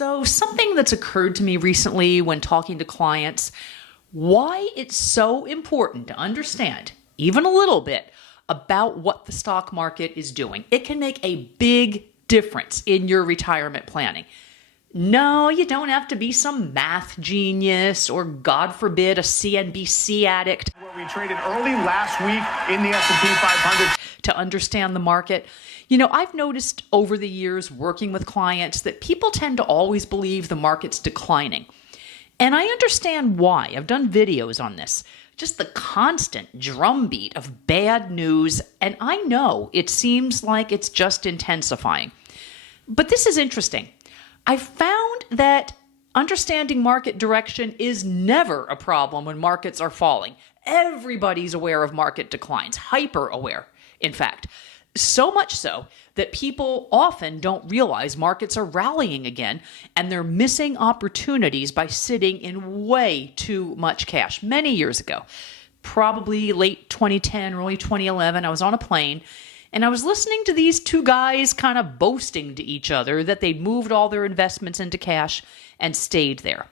So something that's occurred to me recently when talking to clients, why it's so important to understand, even a little bit, about what the stock market is doing. It can make a big difference in your retirement planning. No, you don't have to be some math genius or, God forbid, a CNBC addict Where we traded early last week in the S&P 500 to understand the market. I've noticed over the years working with clients that people tend to always believe the market's declining. And I understand why. I've done videos on this. Just the constant drumbeat of bad news, and I know it seems like it's just intensifying. But this is interesting. I found that understanding market direction is never a problem when markets are falling. Everybody's aware of market declines, hyper aware, in fact. So much so that people often don't realize markets are rallying again and they're missing opportunities by sitting in way too much cash. Many years ago, probably late 2010, early 2011, I was on a plane and I was listening to these two guys kind of boasting to each other that they'd moved all their investments into cash and stayed there.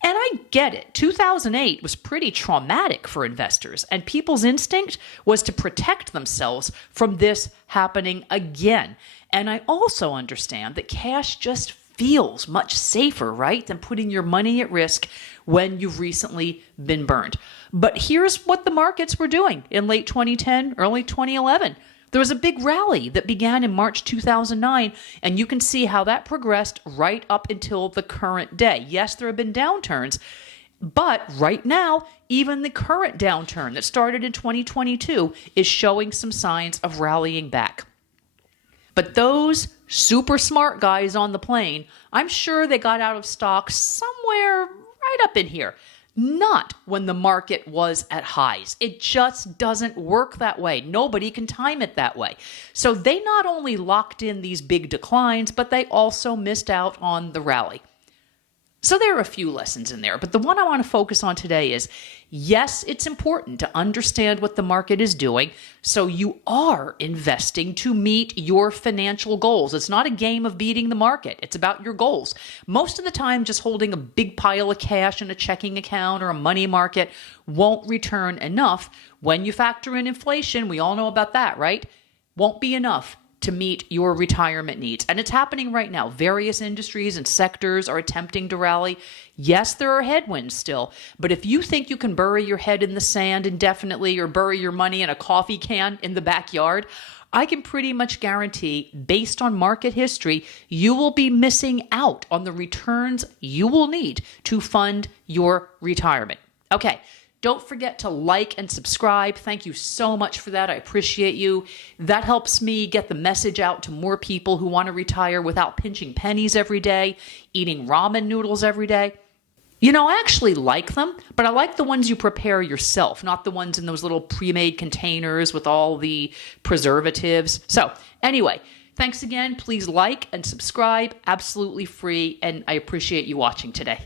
And I get it. 2008 was pretty traumatic for investors, and people's instinct was to protect themselves from this happening again. And I also understand that cash just feels much safer, right, than putting your money at risk when you've recently been burned. But here's what the markets were doing in late 2010, early 2011. There was a big rally that began in March 2009, and you can see how that progressed right up until the current day. Yes, there have been downturns, but right now, even the current downturn that started in 2022 is showing some signs of rallying back. But those super smart guys on the plane, I'm sure they got out of stock somewhere right up in here. Not when the market was at highs. It just doesn't work that way. Nobody can time it that way. So they not only locked in these big declines, but they also missed out on the rally. So there are a few lessons in there, but the one I want to focus on today is, yes, it's important to understand what the market is doing so you are investing to meet your financial goals. It's not a game of beating the market. It's about your goals. Most of the time, just holding a big pile of cash in a checking account or a money market won't return enough. When you factor in inflation, we all know about that, right? Won't be enough to meet your retirement needs. And it's happening right now. Various industries and sectors are attempting to rally. Yes, there are headwinds still, but if you think you can bury your head in the sand indefinitely or bury your money in a coffee can in the backyard, I can pretty much guarantee, based on market history, you will be missing out on the returns you will need to fund your retirement. Okay. Don't forget to like and subscribe. Thank you so much for that. I appreciate you. That helps me get the message out to more people who want to retire without pinching pennies every day, eating ramen noodles every day. I actually like them, but I like the ones you prepare yourself, not the ones in those little pre-made containers with all the preservatives. So anyway, thanks again. Please like and subscribe. Absolutely free, and I appreciate you watching today.